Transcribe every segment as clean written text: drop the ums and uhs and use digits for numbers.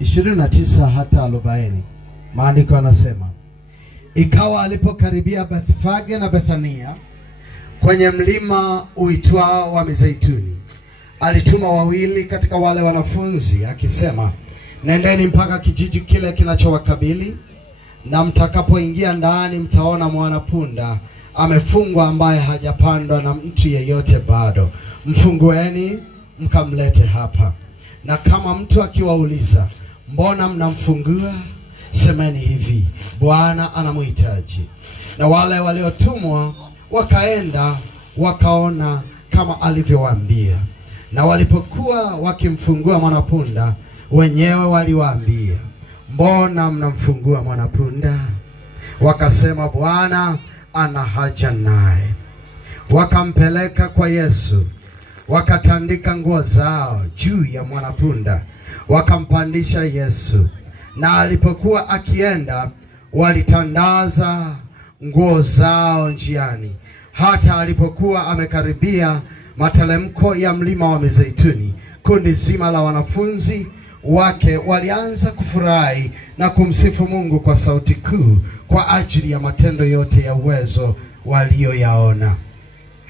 29 hata 40. Maandiko yanasema, ikawa alipokaribia Bethfage na Bethania kwenye mlima uitwao wa Mizeituni, alituma wawili katika wale wanafunzi akisema, nendeni mpaka kijiji kile kinachowakabili, na mtakapoingia ndani mtaona mwanapunda amefungwa ambaye hajapandwa na mtu yeyote bado. Mfungueni mkamlete hapa. Na kama mtu akiwauliza, mbona mnamfungua? Semeni hivi, Bwana anamhitaji. Na wale waliotumwa wakaenda wakaona kama alivyowaambia. Na walipokuwa wakimfungua mwanapunda, wenyewe waliwaambia, mbona mnamfungua mwanapunda? Wakasema, Bwana ana haja naye. Wakampeleka kwa Yesu, wakatandika nguo zao juu ya mwanapunda, wakampandisha Yesu. Na alipokuwa akienda, walitandaza nguo zao njiani. Hata alipokuwa amekaribia matelemko ya mlima wa Mizeituni, kundi zima la wanafunzi wake walianza kufurahi na kumsifu Mungu kwa sauti kuu kwa ajili ya matendo yote ya uwezo walioyaona.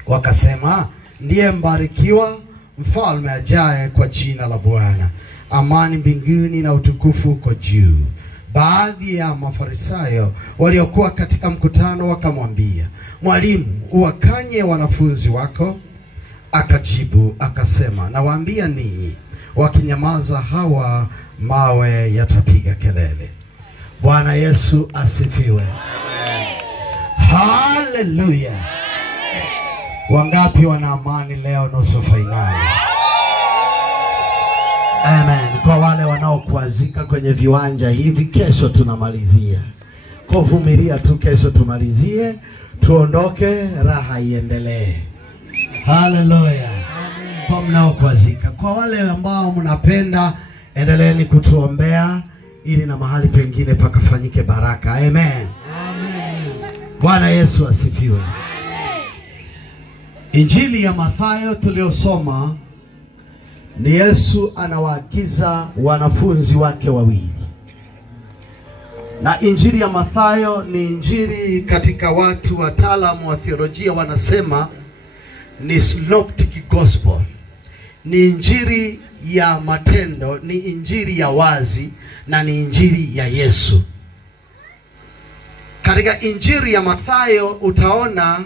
Wakasema, ndiye mbarikiwa mfalme ajaye kwa jina la Bwana. Amani mbinguni na utukufu uko juu. Baadhi ya Mafarisayo waliokuwa katika mkutano wakamwambia, Mwalimu, uwakanye wanafunzi wako. Akajibu akasema, nawaambia ninyi, wakinyamaza hawa mawe yatapiga kelele. Bwana Yesu asifiwe. Amen. Hallelujah. Wangapi wana amani leo nusu finali? Amen. Kwa wale wanaokuazika kwenye viwanja hivi, kesho tunamalizia. Kwa vumilia tu, kesho tumalizie, tuondoke, raha iendelee. Hallelujah. Kwa mnaokuazika, kwa wale ambao mnapenda, endeleeni kutuombea ili na mahali pengine pakafanyike baraka. Amen. Amen. Bwana Yesu asifiwe. Injili ya Mathayo tuliosoma ni Yesu anawaagiza wanafunzi wake wawili. Na injili ya Mathayo ni injili, katika watu wataalamu wa theolojia wanasema ni synoptic gospel. Ni injili ya matendo, ni injili ya wazi, na ni injili ya Yesu. Katika injili ya Mathayo utaona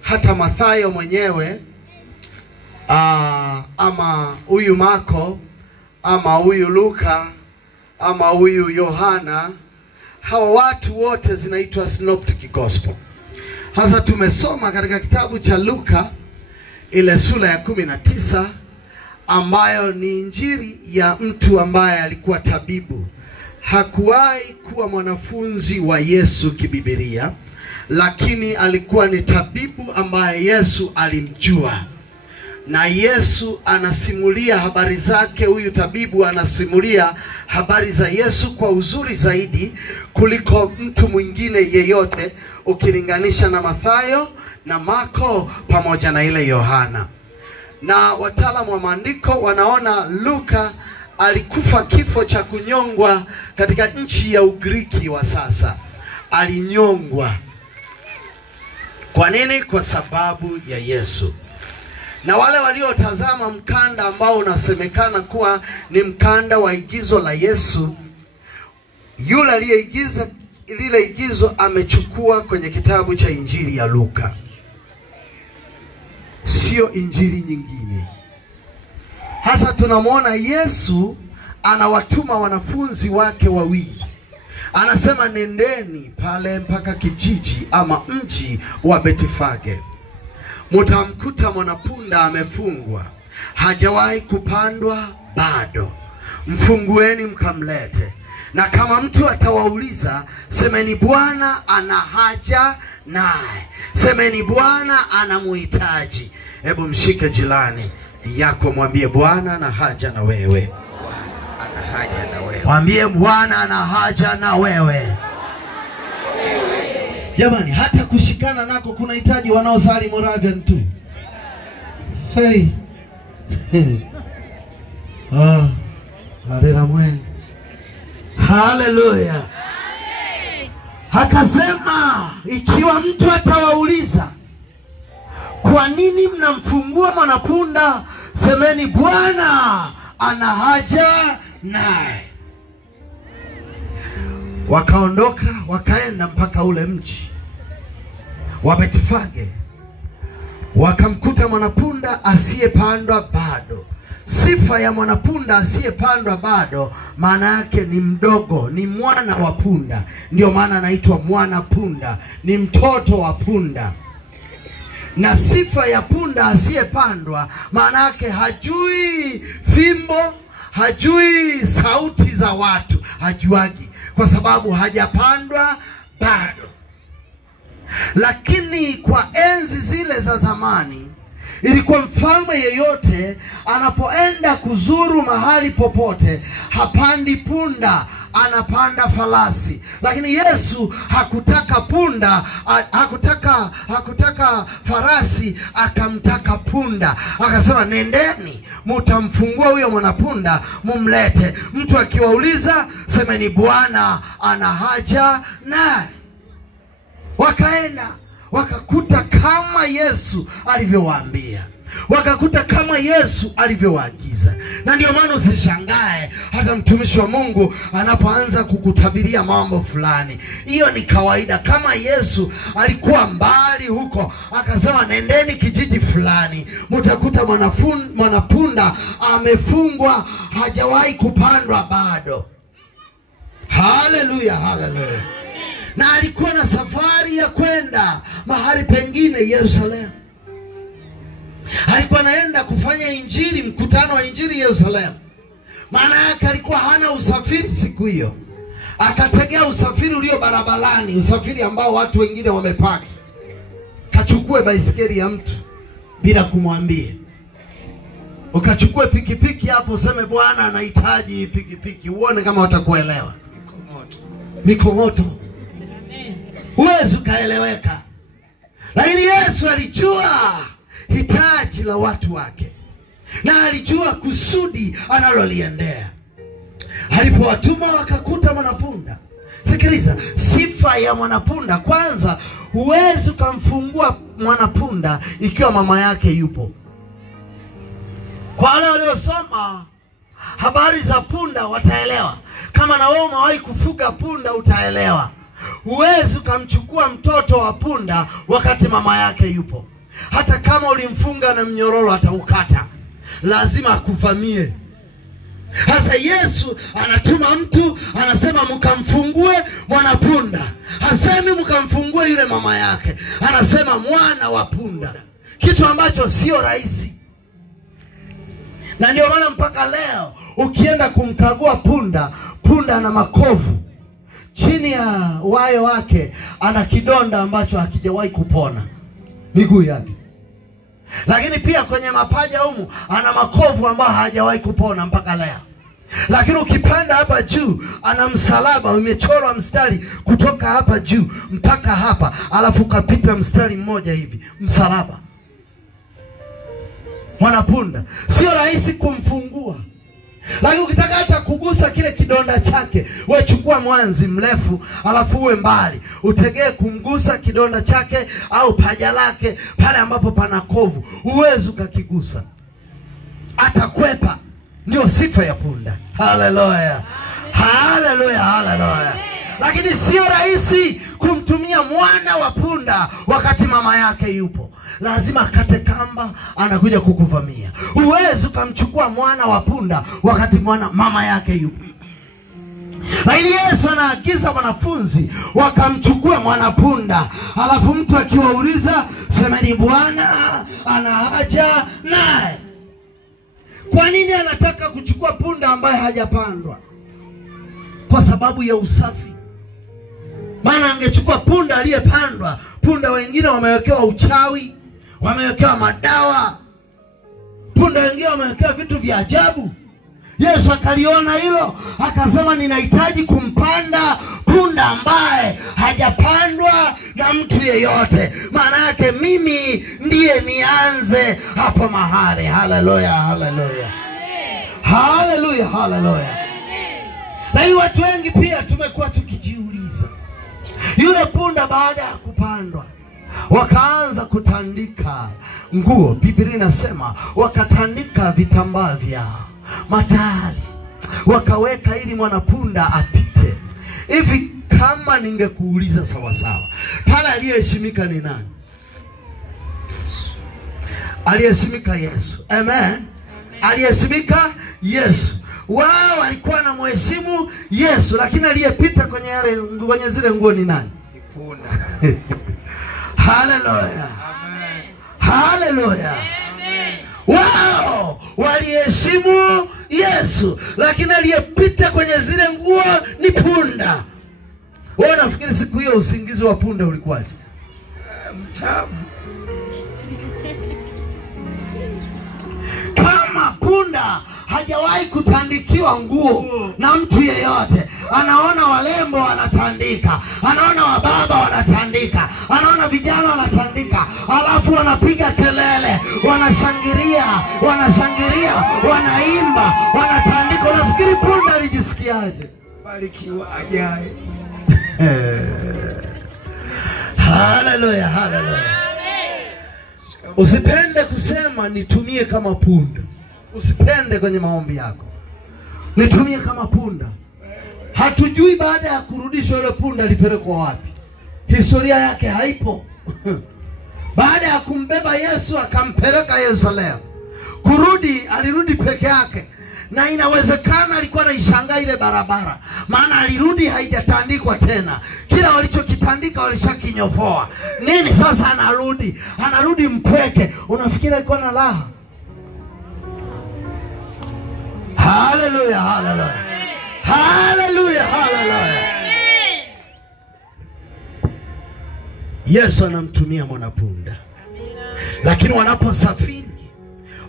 hata Mathayo mwenyewe, ama huyu Marko, ama huyu Luka, ama huyu Yohana, hawa watu wote zinaitwa synoptic gospel. Hasa tumesoma katika kitabu cha Luka ile sura ya 19, ambayo ni injili ya mtu ambaye alikuwa tabibu. Hakuwahi kuwa mwanafunzi wa Yesu kibibilia, lakini alikuwa ni tabibu ambaye Yesu alimjua. Na Yesu anasimulia habari zake, huyu tabibu anasimulia habari za Yesu kwa uzuri zaidi kuliko mtu mwingine yeyote, ukilinganisha na Mathayo na Marko pamoja na ile Yohana. Na wataalamu wa maandiko wanaona Luka alikufa kifo cha kunyongwa katika nchi ya Ugiriki wa sasa. Alinyongwa. Kwa nini? Kwa sababu ya Yesu. Na wale waliotazama mkanda ambao unasemekana kuwa ni mkanda wa igizo la Yesu, yule aliyeigiza lile igizo amechukua kwenye kitabu cha injili ya Luka, sio injili nyingine. Hasa tunamwona Yesu anawatuma wanafunzi wake wawili. Anasema, nendeni pale mpaka kijiji ama mji wa Bethfage. Mtamkuta mwanapunda amefungwa, hajawahi kupandwa bado. Mfungueni mkamlete. Na kama mtu atawauliza, semeni Bwana ana haja naye. Semeni Bwana anamhitaji. Hebu mshike jirani yako, mwambie Bwana ana haja na wewe. Ana haja na wewe. Mwambie Bwana ana haja na wewe. Jamani, hata kushikana nako kuna hitaji wanaozali Moravian tu. Hey. Haleluya mwenzi. Haleluya. Akasema ikiwa mtu atawauliza kwa nini mnamfungua mwanapunda, semeni Bwana ana haja naye. Wakaondoka wakaenda mpaka ule mji wa Betfage. Wakamkuta mwanapunda asiyepandwa bado. Sifa ya mwanapunda asiyepandwa bado maana yake ni mdogo, ni mwana wa punda. Ndio maana anaitwa mwana punda, ni mtoto wa punda. Na sifa ya punda asiyepandwa maana yake hajui fimbo, hajui sauti za watu, hajuagi kwa sababu hajapandwa bado. Lakini kwa enzi zile za zamani, ilikuwa mfalme yeyote anapoenda kuzuru mahali popote hapandi punda, anapanda farasi. Lakini Yesu hakutaka punda, hakutaka farasi, akamtaka punda. Akasema nendeni mtamfungua huyo mwanapunda mumlete. Mtu akiwauliza semeni Bwana ana haja naye. Wakaenda wakakuta kama Yesu alivyowaambia, wakakuta kama Yesu alivyowaagiza. Na ndio maana usishangae hata mtumishi wa Mungu anapoanza kukutabiria mambo fulani. Hiyo ni kawaida. Kama Yesu alikuwa mbali huko akasema nendeni kijiji fulani, mtakuta mwanapunda amefungwa, hajawahi kupandwa bado. Haleluya, haleluya. Na alikuwa na safari ya kwenda mahali pengine Yerusalemu. Alikuwa anaenda kufanya injili, mkutano wa injili Yerusalemu. Maana yake alikuwa hana usafiri siku hiyo. Akategea usafiri ulio barabarani, usafiri ambao watu wengine wamepaki. Kachukue baisikeli ya mtu bila kumwambia. Ukachukue pikipiki hapo, useme Bwana anahitaji pikipiki, uone kama watakuelewa. Mikomoto. Huwezi ukaeleweka. Lakini Yesu alijua hitaji la watu wake, na alijua kusudi analoliendea. Alipowatuma wakakuta mwanapunda. Sikiliza, sifa ya mwanapunda. Kwanza, huwezi ukamfungua mwanapunda ikiwa mama yake yupo. Kwa wale waliosoma habari za punda wataelewa. Kama na wewe umewahi kufuga punda utaelewa. Huwezi ukamchukua mtoto wa punda wakati mama yake yupo. Hata kama ulimfunga na mnyororo ataukata. Lazima akuvamie. Sasa Yesu anatuma mtu, anasema mkamfungue mwanapunda. Hasemi mkamfungue yule mama yake, anasema mwana wa punda. Kitu ambacho sio rahisi. Na ndio maana mpaka leo ukienda kumkagua punda, punda ana makovu. Chini ya wayo wake ana kidonda ambacho hakijawahi kupona, miguu yake. Lakini pia kwenye mapaja humu ana makovu ambayo hajawahi kupona mpaka leo. Lakini ukipanda hapa juu ana msalaba umechorwa mstari kutoka hapa juu mpaka hapa, alafu kapita mstari mmoja hivi, msalaba. Mwanapunda sio rahisi kumfungua. Lakini ukitaka hata kugusa kile kidonda chake, wewe chukua mwanzi mrefu alafu uwe mbali, utegee kumgusa kidonda chake au paja lake pale ambapo pana kovu, uwezi ukakigusa, atakwepa. Ndio sifa ya punda. Haleluya, haleluya, haleluya. Lakini sio rahisi kumtumia mwana wa punda wakati mama yake yupo. Lazima akate kamba, anakuja kukuvamia. Huwezi ukamchukua mwana wa punda wakati mama yake yupo. Lakini Yesu anaagiza wanafunzi wakamchukua mwanapunda. Alafu mtu akiwauliza semeni Bwana ana haja naye. Kwa nini anataka kuchukua punda ambaye hajapandwa? Kwa sababu ya usafi. Maana angechukua punda aliyepandwa, punda wengine wamewekewa uchawi, wamewekewa madawa, punda wengine wamewekewa vitu vya ajabu. Yesu akaliona hilo, akasema ninahitaji kumpanda punda ambaye hajapandwa na mtu yeyote. Maana yake mimi ndiye nianze hapo mahali. Haleluya, haleluya, Haleluya, haleluya. Lakini watu wengi pia tumekuwa tukijiuliza, yule punda baada ya kupandwa wakaanza kutandika nguo. Biblia inasema wakatandika vitambaa vya matari, wakaweka ili mwanapunda apite. Hivi kama ningekuuliza sawa sawa, pale aliyeheshimika ni nani? Aliyeheshimika Yesu. Amen. Aliyeheshimika Yesu. Wao walikuwa na mheshimu Yesu, lakini aliyepita kwenye zile nguo ni nani? Punda. Haleluya. Amen. Haleluya. Amen. Wao waliheshimu Yesu, lakini aliyepita kwenye zile nguo ni punda. Wewe unafikiri siku hiyo usingizi wa punda ulikuwaje? Mtamu. Kama punda hajawahi kutandikiwa nguo na mtu yeyote, anaona walembo wanatandika, anaona wababa wanatandika, anaona vijana wanatandika, alafu wanapiga kelele, wanashangilia, wanaimba, wanatandika. Unafikiri punda alijisikiaje? Barikiwa ajaye. Haleluya, haleluya. Usipende kusema nitumie kama punda. Usipende kwenye maombi yako nitumie kama punda. Hatujui baada ya kurudishwa yule punda alipelekwa wapi. Historia yake haipo. Baada ya kumbeba Yesu akampeleka Yerusalemu, alirudi peke yake. Na inawezekana alikuwa anaishangaa ile barabara, maana alirudi haijatandikwa tena. Kila walichokitandika walishakinyofoa. Nini sasa anarudi mpweke. Unafikiri alikuwa na raha? Haleluya, haleluya. Haleluya, haleluya. Yesu anamtumia mwanapunda. Lakini wanaposafiri,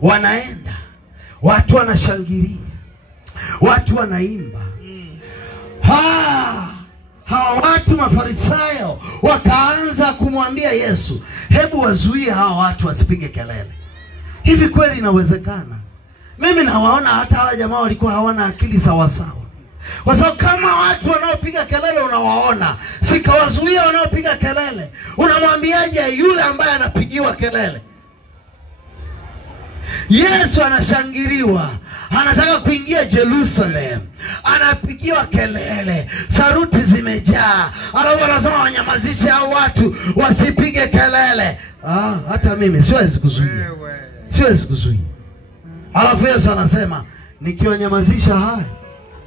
wanaenda, watu wanashangilia, watu wanaimba. Hawa watu Mafarisayo wakaanza kumwambia Yesu, hebu wazuie hawa watu wasipige kelele. Hivi kweli inawezekana? Mimi nawaona hata hawa jamaa walikuwa hawana akili sawa sawa. Kwa sababu kama watu wanaopiga kelele unawaona, sikawazuia wanaopiga kelele, unamwambiaje yule ambaye anapigiwa kelele? Yesu anashangiliwa, anataka kuingia Jerusalem, anapigiwa kelele, saruti zimejaa. Alafu anasema wanyamazishe hao watu wasipige kelele. Hata mimi siwezi kuzuia. Siwezi kuzuia. Alafu Yesu anasema nikiwanyamazisha haya,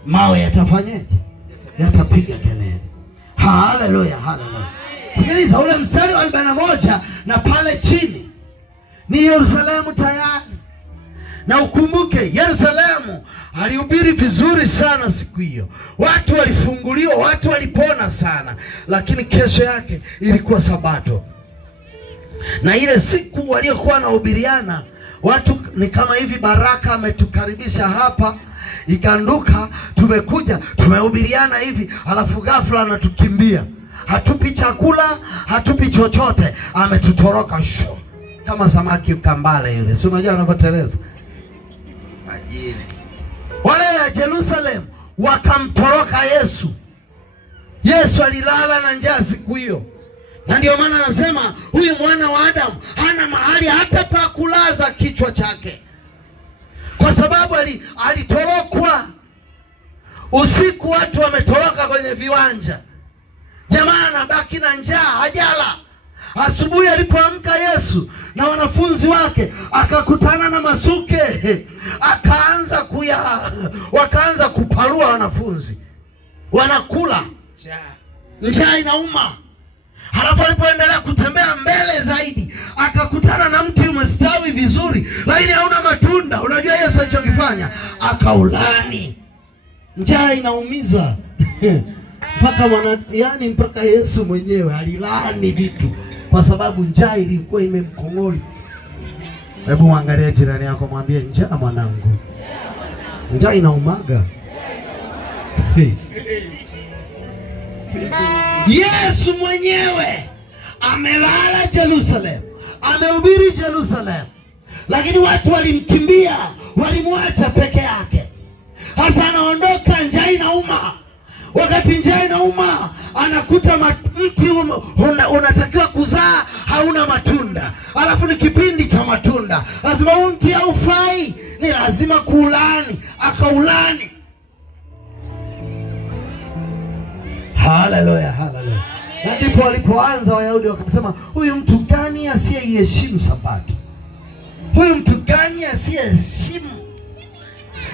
mawe yatafanyaje? Yatapiga kelele. Haleluya, haleluya. Sikiliza ule mstari wa 41 na pale chini ni Yerusalemu tayari. Na ukumbuke Yerusalemu alihubiri vizuri sana siku hiyo. Watu walifunguliwa, watu walipona sana. Lakini kesho yake ilikuwa Sabato. Na ile siku waliokuwa na hubiriana, watu ni kama hivi, Baraka ametukaribisha hapa, ikanduka, tumekuja, tumehubiriana hivi, alafu ghafla anatukimbia. Hatupi chakula, hatupi chochote, ametutoroka sho. Kama samaki ukambale yule. Si unajua anavyoteleza? Majini. Wale ya Jerusalem wakamtoroka Yesu. Yesu alilala na njaa siku hiyo. Na ndio maana anasema huyu mwana wa Adamu hana mahali hata pa kulaza kichwa chake. Kwa sababu alitorokwa. Usiku watu wametoroka kwenye viwanja. Jamaa anabaki na njaa, hajala. Asubuhi alipoamka Yesu na wanafunzi wake, akakutana na masuke. Wakaanza kuparua wanafunzi. Wanakula. Njaa inauma. Halafu alipoendelea kutembea mbele zaidi, akakutana na mti umestawi vizuri, lakini hauna matunda. Unajua Yesu alichokifanya? Akaulani. Njaa inaumiza. mpaka Yesu mwenyewe alilani vitu kwa sababu njaa ilikuwa imemkongoli. Hebu muangalie jirani yako, mwambie njaa mwanangu. Njaa inaumaga. Yesu mwenyewe amelala Jerusalem, amehubiri Jerusalem, lakini watu walimkimbia, walimwacha peke yake. Hasa anaondoka, njaa inauma. Wakati njaa inauma, anakuta mti unatakiwa kuzaa hauna matunda. Alafu ni kipindi cha matunda. Lazima huu mti haufai, ni lazima kuulani. Akaulani. Haleluya, haleluya. Na ndipo walipoanza Wayahudi wakasema, huyu mtu gani asiyeheshimu Sabato? Huyu mtu gani asiyeheshimu?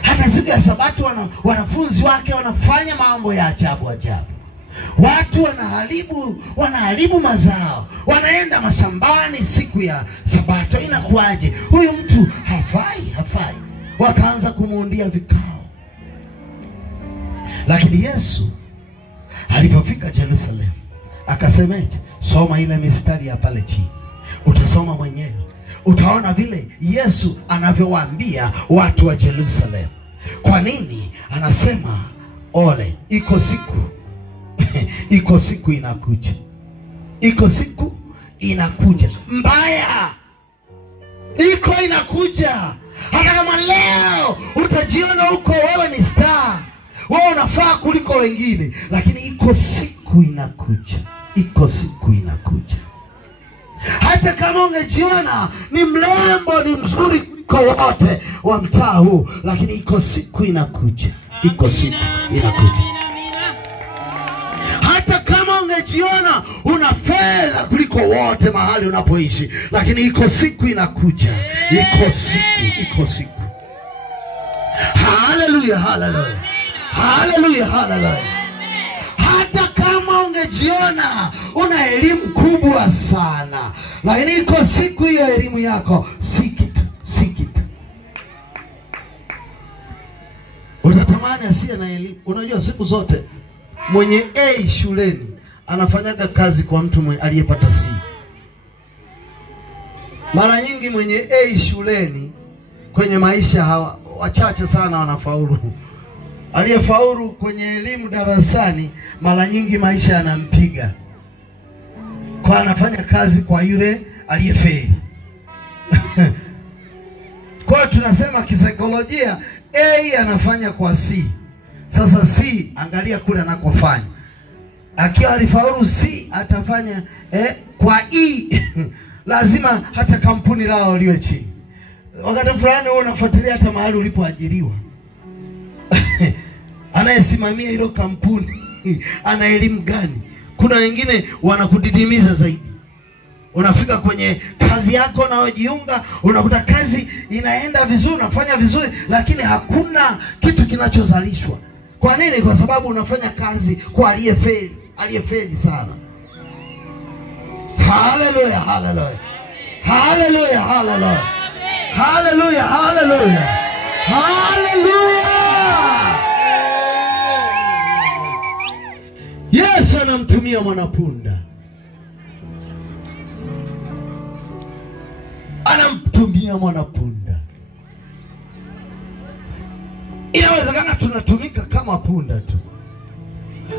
Hata siku ya Sabato wanafunzi wake wanafanya mambo ya ajabu ajabu. Watu wanaharibu mazao. Wanaenda mashambani siku ya Sabato. Inakuaje? Huyu mtu hafai. Wakaanza kumuundia vikao. Lakini Yesu alipofika Jerusalem, akasemeje? Soma ile mistari ya pale chini. Utasoma mwenyewe. Utaona vile Yesu anavyowaambia watu wa Jerusalem. Kwa nini? Anasema, ole, iko siku iko siku inakuja. Iko siku inakuja mbaya. Iko inakuja. Hata kama leo utajiona huko wewe ni star, wewe unafaa kuliko wengine, lakini iko siku inakuja. Iko siku inakuja. Hata kama ungejiona ni mrembo, ni mzuri kuliko wote wa mtaa huu, lakini iko siku inakuja. Iko siku inakuja. Hata kama ungejiona una fedha kuliko wote mahali unapoishi, lakini iko siku inakuja. Iko siku. Haleluya, haleluya. Haleluya, haleluya. Hata kama ungejiona una elimu kubwa sana, lakini iko siku hiyo elimu yako si kitu. Utatamani asiye na elimu. Unajua siku zote mwenye A shuleni anafanyaga kazi kwa mtu aliyepata C. Mara nyingi mwenye A shuleni kwenye maisha wachache sana wanafaulu. Aliyefaulu kwenye elimu darasani mara nyingi maisha yanampiga. Kwa anafanya kazi kwa yule aliyefeli. Kwa tunasema kisaikolojia, A anafanya kwa C. Sasa C angalia kule anakofanya. Akiwa alifaulu C atafanya kwa E. Lazima hata kampuni lao liwe chini. Wakati fulani wewe unafuatilia hata mahali ulipoajiriwa. Anayesimamia hilo kampuni ana elimu gani? Kuna wengine wanakudidimiza zaidi. Unafika kwenye kazi yako na unajiunga, unakuta kazi inaenda vizuri, unafanya vizuri, lakini hakuna kitu kinachozalishwa. Kwa nini? Kwa sababu unafanya kazi kwa aliyefeli sana. Haleluya, haleluya. Haleluya, haleluya. Haleluya, haleluya. Haleluya. Yesu anamtumia mwanapunda. Anamtumia mwanapunda. Inawezekana tunatumika kama punda tu,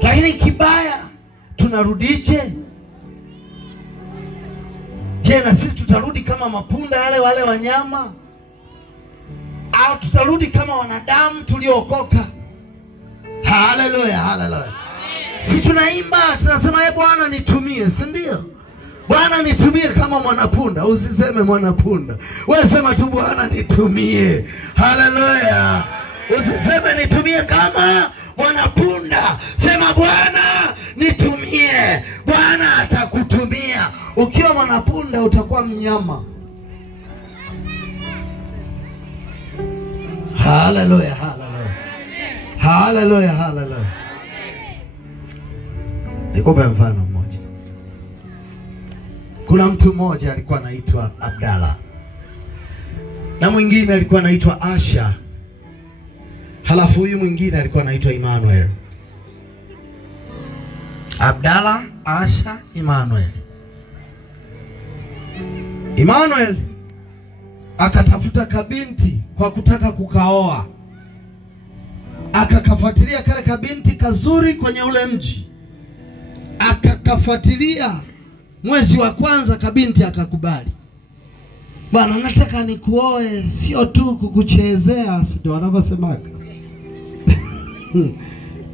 lakini kibaya tunarudije? Je, na sisi tutarudi kama mapunda wale wanyama, au tutarudi kama wanadamu tuliookoka? Haleluya, haleluya. Si tunaimba, tunasema Bwana nitumie, si ndio? Bwana nitumie kama mwanapunda. Usiseme mwanapunda, wewe sema tu Bwana nitumie. Haleluya. Usiseme nitumie kama mwanapunda, sema Bwana nitumie. Bwana atakutumia. Ukiwa mwanapunda utakuwa mnyama. Haleluya, haleluya. Haleluya, haleluya. Nikupe mfano mmoja. Kuna mtu mmoja alikuwa anaitwa Abdalla, na mwingine alikuwa anaitwa Asha. Halafu huyu mwingine alikuwa anaitwa Emmanuel. Abdalla, Asha, Emmanuel. Emmanuel akatafuta kabinti kwa kutaka kukaoa. Akakafuatilia kale kabinti kazuri kwenye ule mji. Akakafuatilia, mwezi wa kwanza kabinti akakubali. Bwana nataka nikuoe, sio tu kukuchezea, ndio wanavyosemaga.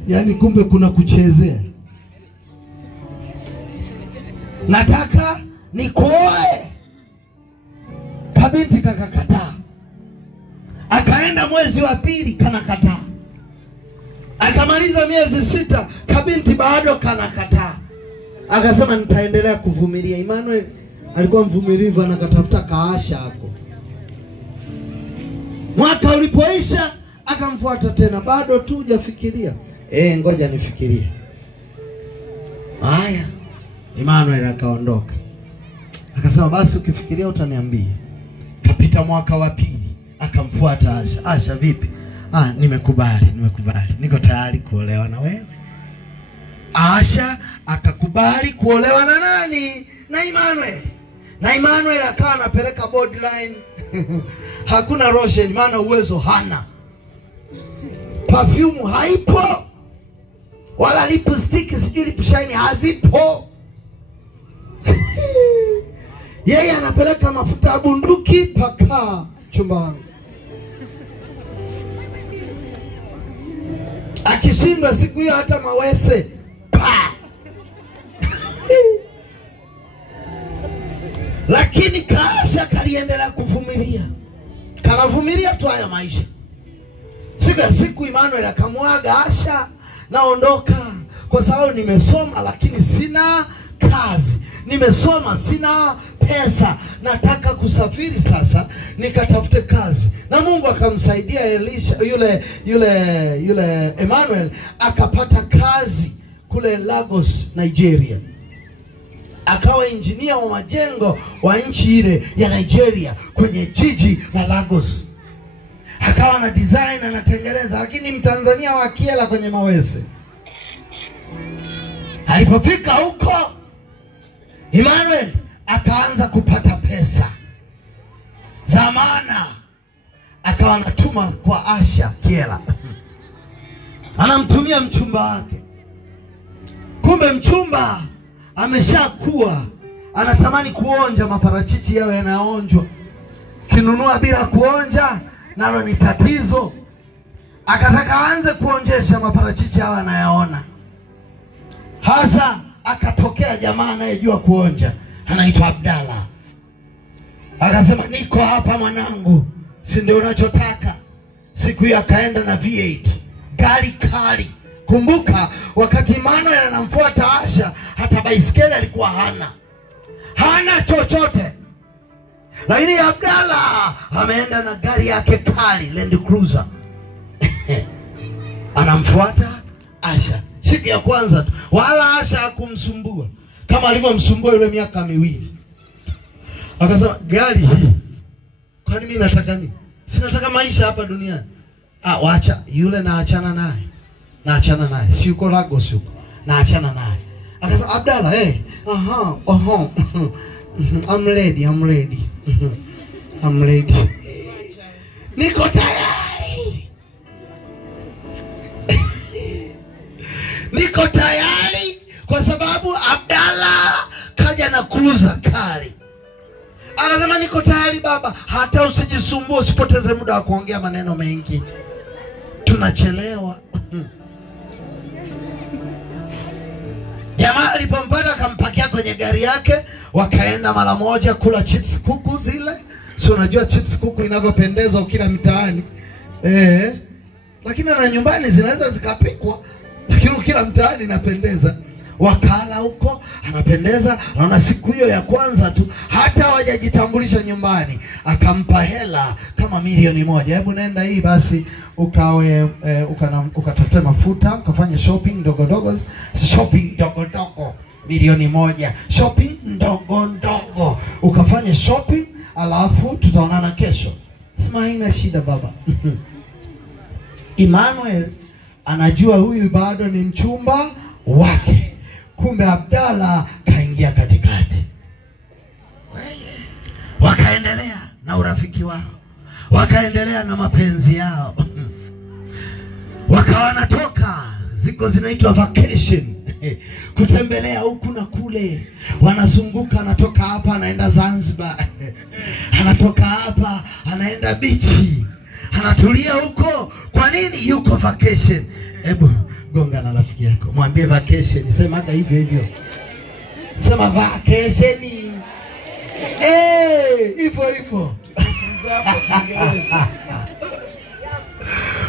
Yaani kumbe kuna kuchezea. Nataka nikuoe. Kabinti kakakataa. Akaenda mwezi wa pili kanakataa. Akamaliza miezi 6, kabinti bado kanakataa. Akasema nitaendelea kuvumilia. Emmanuel alikuwa mvumilivu, anakatafuta kaasha hapo. Mwaka ulipoisha akamfuata tena, bado tu hujafikiria. Ngoja nifikirie. Haya, Emmanuel akaondoka. Akasema basi ukifikiria utaniambia. Kapita mwaka wa pili, akamfuata Asha. Asha vipi? Nimekubali. Niko tayari kuolewa na wewe. Asha akakubali kuolewa na nani? Na Emmanuel. Na Emmanuel akawa anapeleka borderline. Hakuna lotion, maana uwezo hana. Perfume haipo. Wala lipstick, sijui lip shine hazipo. Yeye anapeleka mafuta ya bunduki paka chumba wangu. Akishindwa siku hiyo hata mawese pa. Lakini Kaasha kaliendelea kuvumilia. Kanavumilia tu haya maisha. Siku Emmanuel akamwaga Asha, naondoka kwa sababu nimesoma lakini sina kazi. Nimesoma sina pesa, nataka kusafiri sasa nikatafute kazi. Na Mungu akamsaidia Elisha yule Emmanuel akapata kazi kule Lagos, Nigeria. Akawa engineer wa majengo wa nchi ile ya Nigeria kwenye jiji la Lagos. Akawa na design anatengeneza, lakini Mtanzania wa Kiela kwenye mawese. Alipofika huko Emmanuel akaanza kupata pesa. Zamana akawa anatuma kwa Asha Kiela. Anamtumia mchumba wake. Kumbe mchumba ameshakuwa anatamani kuonja maparachichi yao yanaonjwa. Kinunua bila kuonja nalo ni tatizo. Akataka aanze kuonjesha maparachichi hao anayaona. Hasa akatokea jamaa anayejua kuonja, anaitwa Abdalla. Akasema niko hapa mwanangu, si ndio unachotaka? Siku hiyo akaenda na V8 gari kali. Kumbuka wakati Emmanuel anamfuata Asha, hata baiskeli alikuwa hana chochote. Lakini Abdalla ameenda na gari yake kali, Land Cruiser. Anamfuata Asha. Siku ya kwanza tu, wala Asha hakumsumbua kama alivyomsumbua yule miaka 2. Akasema gari hii, kwani mimi nataka nini? Sinataka maisha hapa duniani. Wacha yule, naachana naye. Si yuko Lagos huko, naachana naye. Akasema Abdalla, I'm ready. Niko tayari. Niko tayari kwa sababu Abdalla kaja na cruiser kali. Akasema niko tayari baba, hata usijisumbue, usipoteze muda wa kuongea maneno mengi. Tunachelewa. Jamaa alipompata akampakia kwenye gari yake, wakaenda mara moja kula chips kuku zile. Si unajua chips kuku inavyopendeza ukila mtaani. Lakini na nyumbani zinaweza zikapikwa, lakini ukila mtaani inapendeza. Wakala huko, anapendeza. Naona siku hiyo ya kwanza tu, hata hawajajitambulisha nyumbani, akampa hela kama 1,000,000. Hebu nenda hii basi ukatafute mafuta, ukafanya shopping ndogo ndogo, 1,000,000. Shopping ndogo, ukafanya shopping, alafu tutaonana kesho. Sema haina shida baba. Emmanuel anajua huyu bado ni mchumba wake. Kumbe Abdalla kaingia katikati. Wakaendelea na urafiki wao, wakaendelea na mapenzi yao. Wakawa wanatoka, ziko zinaitwa vacation, kutembelea huku na kule. Wanazunguka, anatoka hapa anaenda Zanzibar, anatoka hapa anaenda bichi, anatulia huko. Kwa nini? Yuko vacation. Hebu gonga na rafiki yako, mwambie vacation. Sema hata hivyo hivyo, sema vacation. Hivyo hivyo.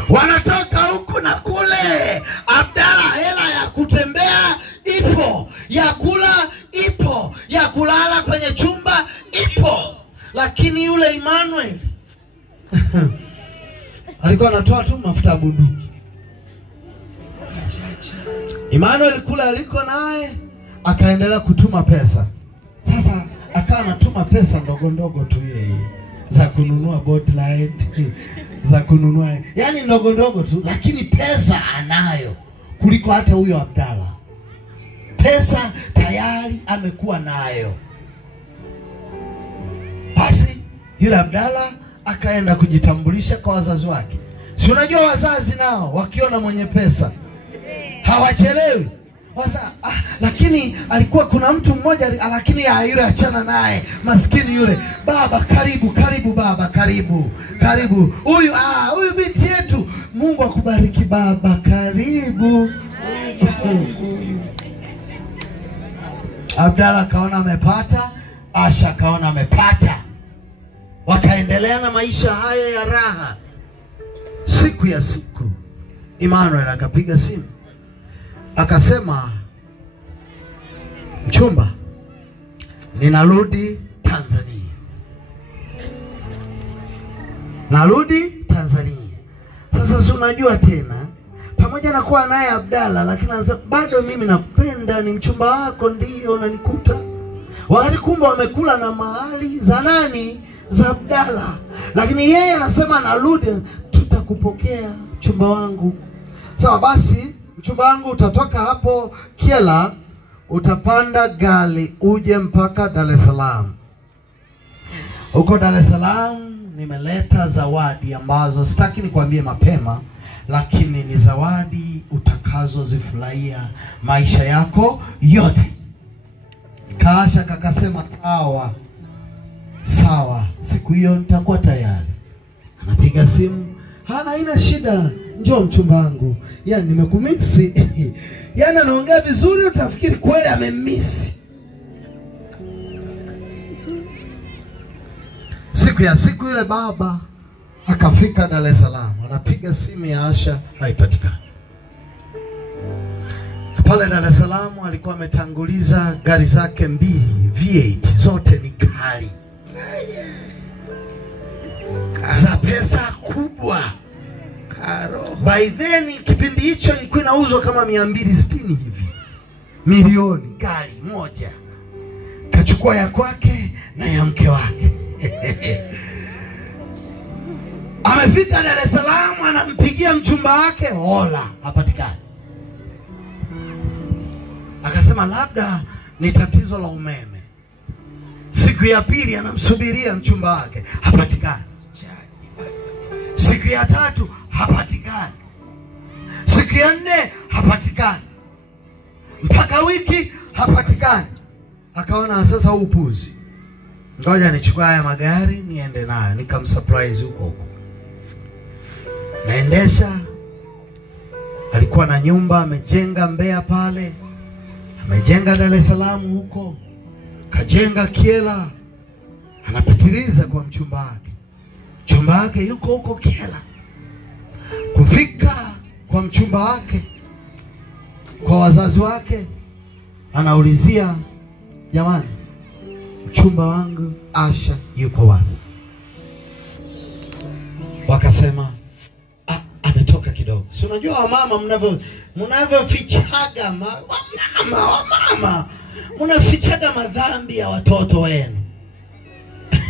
Wanatoka huku na kule. Abdalla, hela ya kutembea ipo, ya kula ipo, ya kulala kwenye chumba ipo. Lakini yule Emmanuel alikuwa anatoa tu mafuta ya bunduki. Emmanuel kula aliko naye akaendelea kutuma pesa. Sasa akawa anatuma pesa ndogo ndogo tu yeye, za kununua boardline, za kununua, yani ndogo ndogo tu, lakini pesa anayo kuliko hata huyo Abdalla. Pesa tayari amekuwa nayo. Basi yule Abdalla akaenda kujitambulisha kwa wazazi wake. Si unajua wazazi nao wakiona mwenye pesa hawachelewi. Lakini alikuwa kuna mtu mmoja, lakini yule achana naye, maskini yule. Baba karibu baba, karibu. Huyu binti yetu, Mungu akubariki baba, karibu. Abdalla kaona amepata, Asha kaona amepata. Wakaendelea na maisha haya ya raha. Siku ya siku Emmanuel akapiga simu. Akasema, mchumba, ninarudi Tanzania. Sasa si unajua tena, pamoja na kuwa naye Abdalla, lakini anasema bado mimi nakupenda, ni mchumba wako, ndio unanikuta. Wakati kumbe wamekula na mahali za nani? Za Abdalla. Lakini yeye anasema narudi, tutakupokea mchumba wangu. Sawa basi, mchumba wangu, utatoka hapo Kyela, utapanda gari uje mpaka Dar es Salaam. Huko Dar es Salaam nimeleta zawadi ambazo sitaki nikwambie mapema, lakini ni zawadi utakazozifurahia maisha yako yote. Kaasha kakasema sawa, siku hiyo nitakuwa tayari. Anapiga simu, haina shida, njoo mchumba wangu, yani nimekumisi. Yani anaongea vizuri, utafikiri kweli amemisi. Siku ile baba akafika Dar es Salaam. Anapiga simu ya Asha, haipatikani. Pale Dar es Salaam alikuwa ametanguliza gari zake mbili V8, zote ni kali za pesa kubwa. By then kipindi hicho ilikuwa inauzwa kama 260 hivi milioni gari moja. Kachukua ya kwake na ya mke wake. Amefika Dar es Salaam, anampigia mchumba wake, hola, hapatikani. Akasema labda ni tatizo la umeme. Siku ya pili anamsubiria mchumba wake, hapatikani. Siku ya tatu hapatikani. Siku ya 4 hapatikani. Mpaka wiki hapatikani. Akaona sasa upuzi, ngoja nichukue haya magari niende nayo nikamsurprise huko. Naendesha, alikuwa na nyumba amejenga Mbeya pale, amejenga Dar es Salaam huko, kajenga Kyela. Anapitiliza kwa mchumba wake. Mchumba wake yuko huko Kyela. Kufika kwa mchumba wake, kwa wazazi wake, anaulizia, jamani, mchumba wangu Asha yuko wapi? Wakasema ametoka kidogo. Si unajua wamama mnavyofichaga wamama mnafichaga madhambi ya watoto wenu.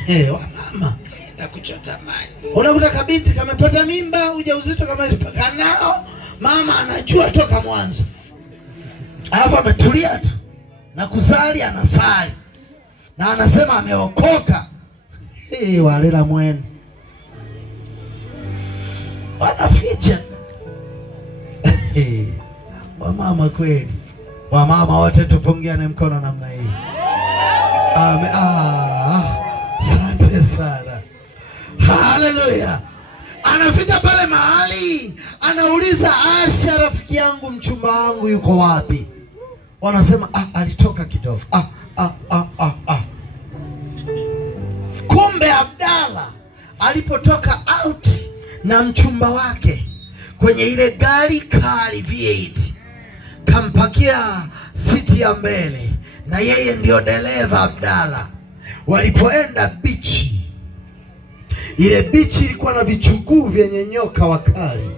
Wamama na kuchota maji. Unakuta kabinti kamepata mimba, ujauzito kama nao, mama anajua toka mwanzo. Alafu ametulia tu na kusali, anasali na anasema ameokoka. Walela mwenu wanaficha. Wamama kweli, wamama wote tupungiane mkono namna hii. Asante sana. Haleluya. Anafika pale mahali anauliza, Asha rafiki yangu, mchumba wangu yuko wapi? Wanasema alitoka kidogo. Kumbe Abdalla alipotoka out na mchumba wake kwenye ile gari kali V8, kampakia siti ya mbele na yeye ndio dereva Abdalla. Walipoenda bichi, ile bichi ilikuwa na vichuguu vyenye nyoka wakali.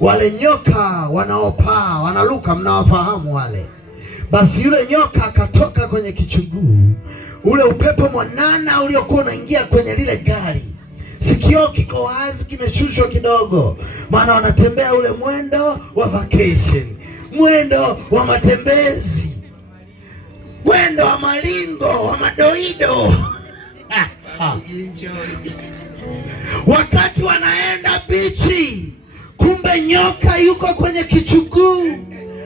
Wale nyoka wanaopaa, wanaruka, mnawafahamu wale. Basi yule nyoka akatoka kwenye kichuguu. Ule upepo mwanana uliokuwa unaingia kwenye lile gari, sikio kiko wazi, kimeshushwa kidogo, maana wanatembea ule mwendo wa vacation, mwendo wa matembezi, mwendo wa malingo, wa madoido. Wakati wanaenda bichi, kumbe nyoka yuko kwenye kichuguu.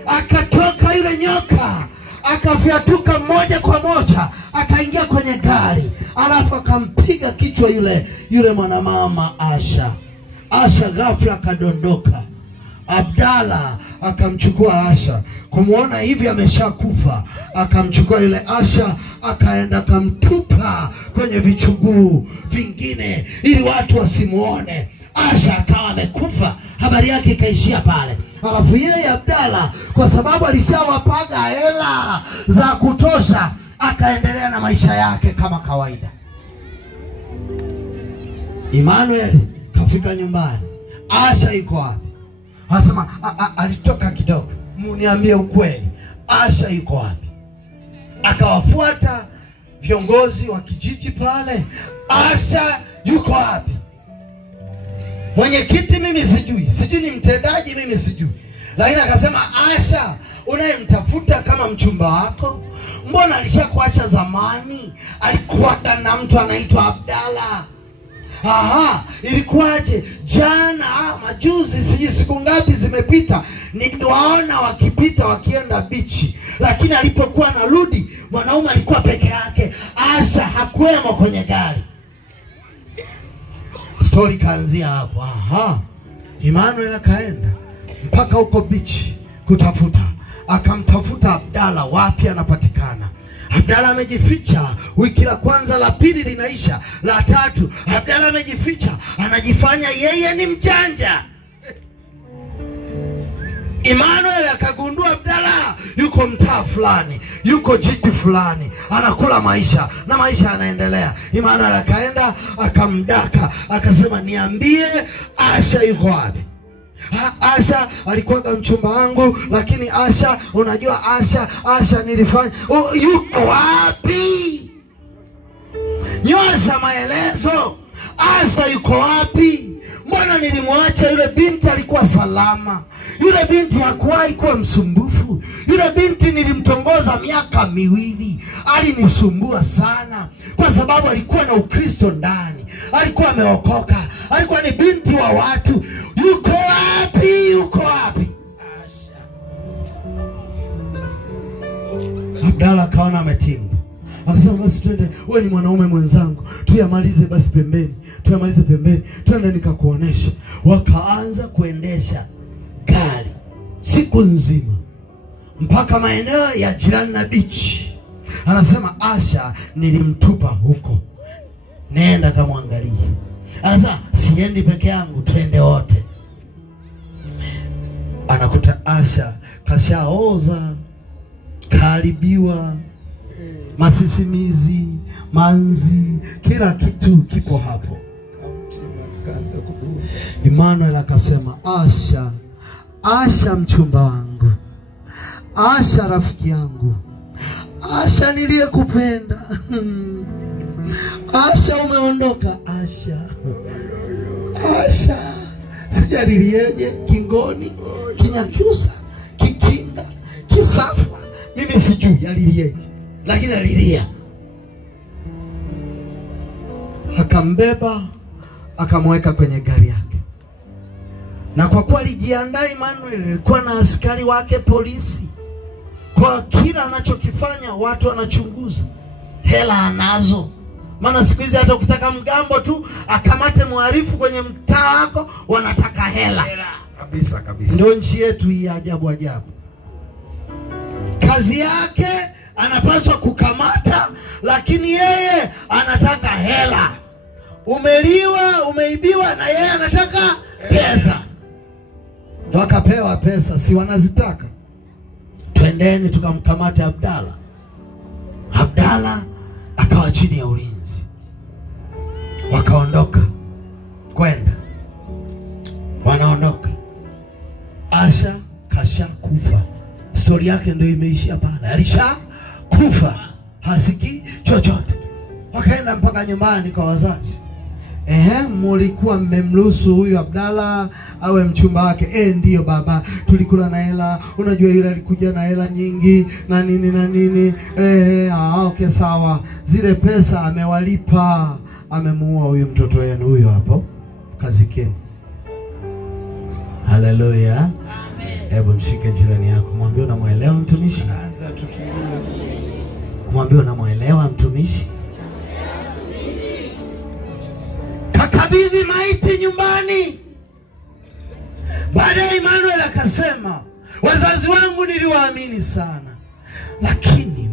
Akatoka yule nyoka, akafiatuka moja kwa moja, akaingia kwenye gari, alafu akampiga kichwa yule mwanamama Asha. Asha ghafla akadondoka. Abdalla akamchukua Asha, kumuona hivi ameshakufa, akamchukua yule Asha, akaenda akamtupa kwenye vichuguu vingine ili watu wasimuone. Asha akawa amekufa, habari yake ikaishia pale. Alafu yeye Abdalla, kwa sababu alishawapaga hela za kutosha, akaendelea na maisha yake kama kawaida. Emmanuel kafika nyumbani. Asha yuko wapi? Anasema alitoka kidogo. Muniambie ukweli, Asha yuko wapi? Akawafuata viongozi wa kijiji pale. Asha yuko wapi? Mwenyekiti mimi sijui ni mtendaji mimi sijui. Lakini akasema, Asha unayemtafuta kama mchumba wako, mbona alishakuacha zamani? Alikuwa na mtu anaitwa Abdalla. Ilikuwaje? Jana majuzi, sijui siku ngapi zimepita, niliwaona wakipita wakienda bichi, lakini alipokuwa narudi mwanaume alikuwa peke yake. Asha hakuwemo kwenye gari. Story kaanzia hapo. Emmanuel akaenda mpaka huko bichi kutafuta. Akamtafuta Abdalla, wapi anapatikana. Abdalla amejificha. Wiki la kwanza, la pili linaisha, la tatu Abdalla amejificha, anajifanya yeye ni mjanja. Emmanuel akagundua Abdalla yuko mtaa fulani, yuko jiji fulani, anakula maisha na maisha yanaendelea. Emmanuel akaenda akamdaka, akasema, niambie Asha yuko wapi? Asha alikuwa mchumba wangu, lakini Asha, unajua Asha nilifanya. Yuko wapi? Nyosha maelezo. Asha yuko wapi? Mbona nilimwacha yule binti alikuwa salama? Yule binti hakuwahi kuwa msumbufu. Yule binti nilimtongoza miaka 2. Alinisumbua sana kwa sababu alikuwa na Ukristo ndani. Alikuwa ameokoka. Alikuwa ni binti wa watu. Yuko wapi? Yuko wapi? Asha. Abdalla kaona ametimba. Akasema, basi twende, wewe ni mwanaume mwenzangu, tuyamalize basi pembeni. Tuyamalize pembeni, twende nikakuonesha. Wakaanza kuendesha gari siku nzima mpaka maeneo ya jirani na bichi. Anasema, Asha nilimtupa huko, nenda kamwangalie. Anasema, siendi peke yangu, twende wote. Anakuta Asha kashaoza, karibiwa, masisimizi, manzi, kila kitu kipo hapo. Emmanuel akasema, Asha mchumba wangu, Asha rafiki yangu, Asha niliyekupenda, Asha umeondoka. Asha sijalilieje, Kingoni, Kinyakyusa, Kikinga, Kisafwa, mimi sijui alilieje, lakini alilia. Akambeba, akamweka kwenye gari yake. Na kwa kuwa alijiandaa Emmanuel, alikuwa na askari wake polisi, kwa kila anachokifanya watu wanachunguza. Hela anazo, Maana siku hizi hata ukitaka mgambo tu akamate muharifu kwenye mtaa wako wanataka hela. Kabisa kabisa. Ndio nchi yetu hii ajabu ajabu. Kazi yake anapaswa kukamata, lakini yeye anataka hela. Umeliwa, umeibiwa, na yeye anataka pesa. Wakapewa pesa, si wanazitaka. Twendeni tukamkamata Abdalla. Abdalla akawa chini ya ulinzi. Wakaondoka kwenda. Wanaondoka. Asha kasha kufa. Story yake ndio imeishia pale. Alisha kufa. Hasiki chochote. Wakaenda mpaka nyumbani kwa wazazi. Mulikuwa mmemruhusu huyu Abdalla awe mchumba wake? Ndiyo baba, tulikula na hela. Unajua yule alikuja na hela nyingi na nini na nini. Okay sawa. Zile pesa amewalipa. Amemuua huyu mtoto wenu huyo hapo. Kazikeni. Haleluya. Amen. Hebu mshike jirani yako, mwambie unamuelewa mtumishi. Anza tukilia. Mwambie unamuelewa mtumishi. Kakabidhi maiti nyumbani. Baadaye Emmanuel akasema, wazazi wangu niliwaamini sana, lakini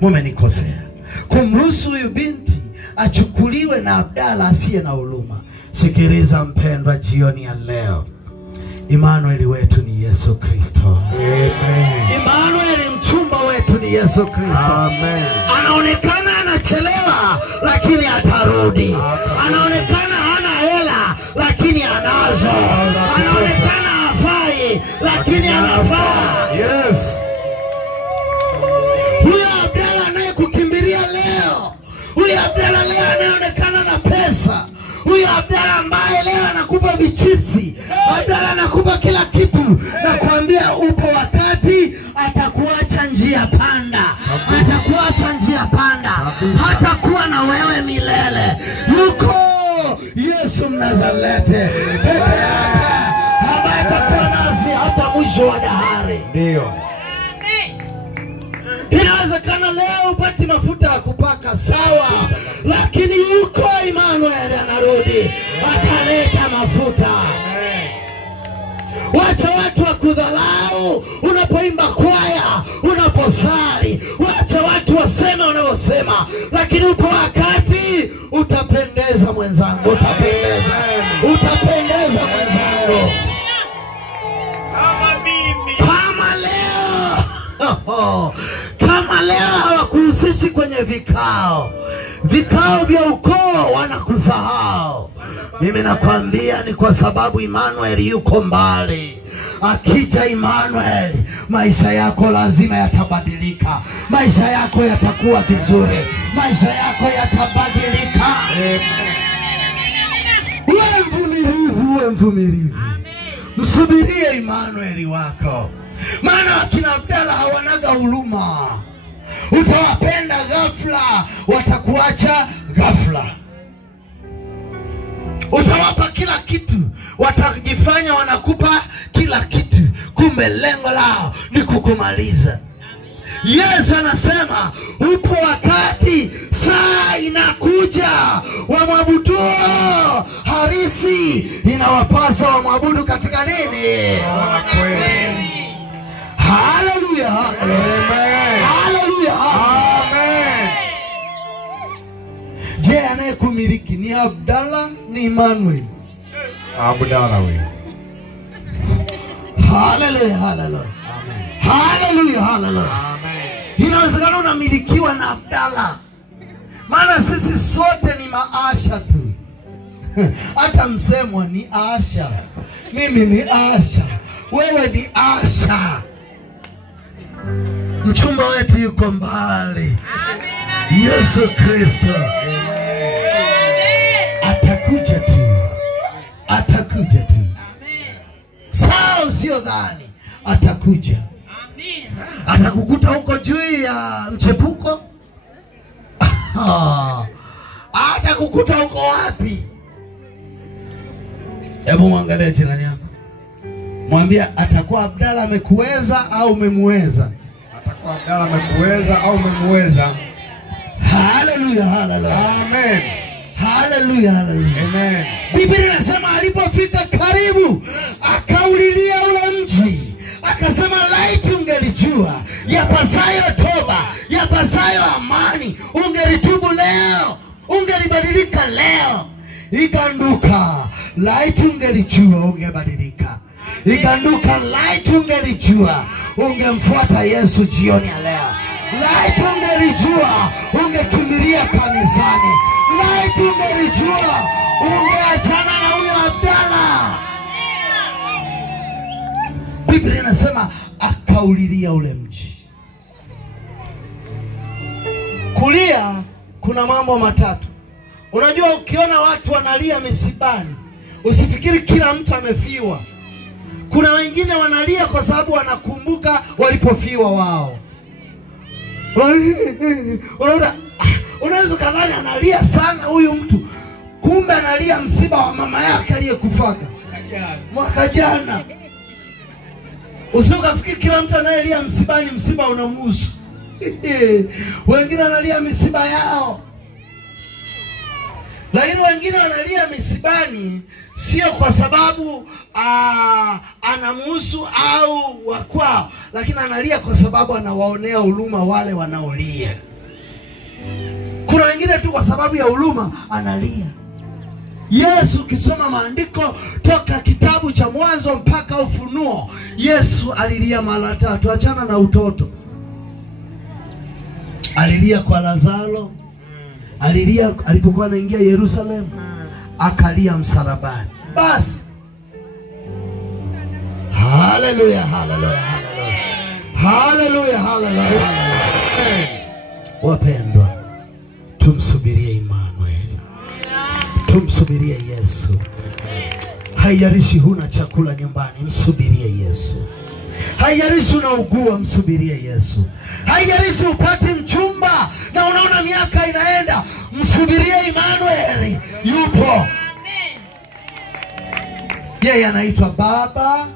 mumenikosea kumruhusu huyu binti achukuliwe na Abdalla asiye na huruma. Sikiliza mpendwa, jioni ya leo, Emmanuel wetu ni Yesu Kristo. Amen. Emmanuel mchumba wetu ni Yesu Kristo. Amen. Anaonekana anachelewa lakini atarudi. Anaonekana hana hela lakini anazo. Anaonekana hafai lakini anafaa. Yes. Huyo Abdalla anayekukimbilia leo, huyo Abdalla leo anaonekana na pesa, huyo Abdalla ambaye leo anakupa vichipsi, Abdalla anakupa kila kitu, na kuambia upo wakati atakuacha njia panda. Atakuacha njia panda. Hatakuwa na wewe milele. Yuko Yesu Mnazareti peke yake ambaye atakuwa nasi hata mwisho wa dahari. Ndio. Inawezekana leo upati mafuta ya kupaka, sawa, lakini yuko Emmanuel anarudi, ataleta mafuta. Wacha watu wakudhalau unapoimba kwaya, unaposali. Wacha watu waseme wanavyosema, lakini upo wakati utapendeza mwenzangu, utapendeza mwenzangu. Kama leo hawakuhusishi kwenye vikao vya ukoo, wanakusahau. Mimi nakwambia ni kwa sababu Emmanuel yuko mbali. Akija Emmanuel, maisha yako lazima yatabadilika. Maisha yako yatakuwa vizuri. Maisha yako yatabadilika. Uwe mvumilivu. Msubirie Emmanuel wako. Maana wakina Abdalla hawanaga huruma. Utawapenda ghafla, watakuacha ghafla. Utawapa kila kitu, watajifanya wanakupa kila kitu, kumbe lengo lao ni kukumaliza. Yesu anasema upo wakati, saa inakuja, wamwabuduo harisi inawapasa wamwabudu katika nini? Kweli. Haleluya. Amen. Haleluya. Amen. Je, anayekumiliki ni Abdalla, ni Emmanuel? Abdalla wewe. Haleluya, haleluya. Amen. Haleluya, haleluya. Amen. Inawezekana unamilikiwa na Abdalla. Maana sisi sote ni maasha tu. Hata msemwa ni Asha. Mimi ni Asha. Wewe ni Asha. Mchumba wetu yuko mbali. Yesu Kristo. Atakuja tu. Atakuja tu. Sawa, usiodhani. Atakuja. Atakukuta huko juu ya mchepuko. Atakukuta huko wapi? Hebu muangalie jirani yako. Mwambie, atakuwa Abdalla amekuweza au umemweza? Atakuwa Abdalla amekuweza au umemweza? Haleluya. Haleluya, haleluya. Amen. Haleluya, haleluya. Amen. Biblia inasema alipofika karibu akaulilia ule mji, akasema laiti ungelijua yapasayo toba, yapasayo amani, ungelitubu leo, ungelibadilika leo. Iganduka, laiti ungelijua ungebadilika. Iganduka, laiti ungelijua ungemfuata Yesu jioni ya leo. Laiti ungelijua ungekimbilia kanisani. Laiti ungelijua ungeachana na huyo Abdala. Biblia inasema akaulilia ule mji. Kulia kuna mambo matatu. Unajua, ukiona watu wanalia misibani, usifikiri kila mtu amefiwa. Kuna wengine wanalia kwa sababu wanakumbuka walipofiwa wao. Unaweza kadhani analia sana huyu mtu, kumbe analia msiba wa mama yake aliyekufaga mwaka jana. Usikafikiri kila mtu anayelia msibani msiba unamhusu. Wengine wanalia misiba yao. Lakini wengine wanalia misibani sio kwa sababu anamhusu au wakwao, lakini analia kwa sababu anawaonea huruma wale wanaolia. Kuna wengine tu kwa sababu ya huruma analia. Yesu, ukisoma maandiko toka kitabu cha Mwanzo mpaka Ufunuo, Yesu alilia mara 3. Achana na utoto. Alilia kwa Lazaro, alilia alipokuwa anaingia Yerusalemu, akalia msalabani. Basi. Haleluya, haleluya, haleluya. Haleluya, haleluya. Wapendwa, tumsubirie Emmanuel. Tumsubirie Yesu. Haijalishi huna chakula nyumbani, msubirie Yesu. Haijalishi unaugua, msubirie Yesu. Haijalishi upati mchumba na unaona miaka inaenda, msubirie Emmanuel. Yupo. Yeye anaitwa baba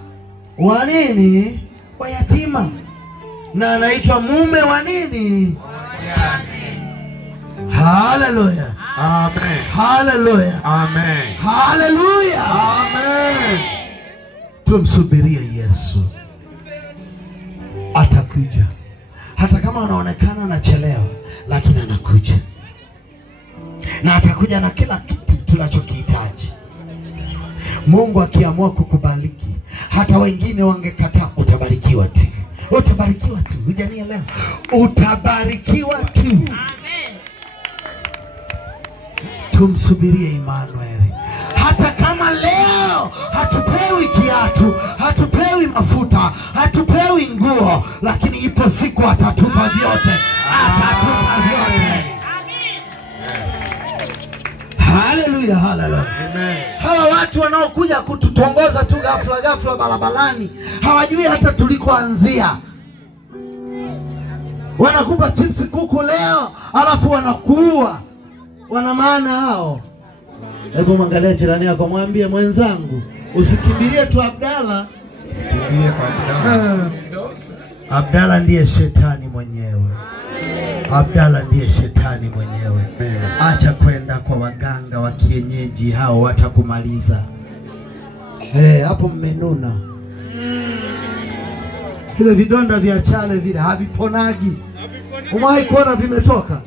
wa nini? Wa yatima. Na anaitwa mume wa nini? Haleluya. Amen. Haleluya. Amen. Haleluya. Amen. Tumsubirie Yesu. Atakuja. Hata kama anaonekana anachelewa, lakini anakuja. Na atakuja na kila kitu tunachokihitaji. Mungu akiamua kukubariki, hata wengine wangekataa, utabarikiwa tu. Utabarikiwa tu. Hujanielewa? Utabarikiwa tu. Amen. Tumsubirie Emmanuel. Hata kama leo hatupewi kiatu, hatupewi mafuta, hatupewi nguo, lakini ipo siku atatupa vyote. Atatupa vyote. Amen. Yes. Haleluya, haleluya. Amen. Hawa watu wanaokuja kututongoza tu ghafla ghafla barabarani, hawajui hata tulikoanzia. Wanakupa chips kuku leo, alafu wanakuua. Wana maana hao. Hebu mwangalie jirani yako, mwambie mwenzangu, usikimbilie tu Abdala. Usikimbilie kwa Abdala. Abdala ndiye shetani mwenyewe. Abdala ndiye shetani mwenyewe. Acha kwenda kwa waganga wa kienyeji, hao watakumaliza. Hapo mmenuna. Vile vidonda vya chale vile haviponagi. Umewahi kuona vimetoka?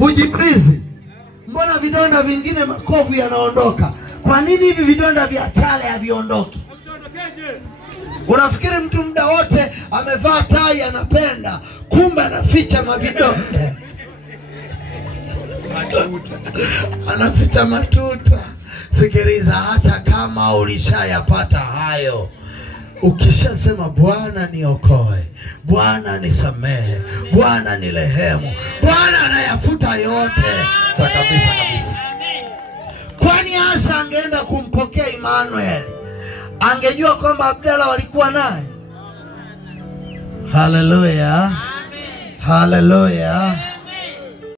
Ujiprizi. Mbona vidonda vingine makovu yanaondoka? Kwa nini hivi vidonda vya chale haviondoki? Unafikiri mtu muda wote amevaa tai anapenda, kumbe anaficha mavidonda. Anaficha matuta. Sikiliza, hata kama ulishayapata hayo, ukishasema Bwana niokoe, Bwana nisamehe, Bwana nirehemu, Bwana anayafuta yote. Kabisa kabisa. Kwani Asa angeenda kumpokea Emmanuel, angejua kwamba Abdala walikuwa naye? Haleluya. Haleluya.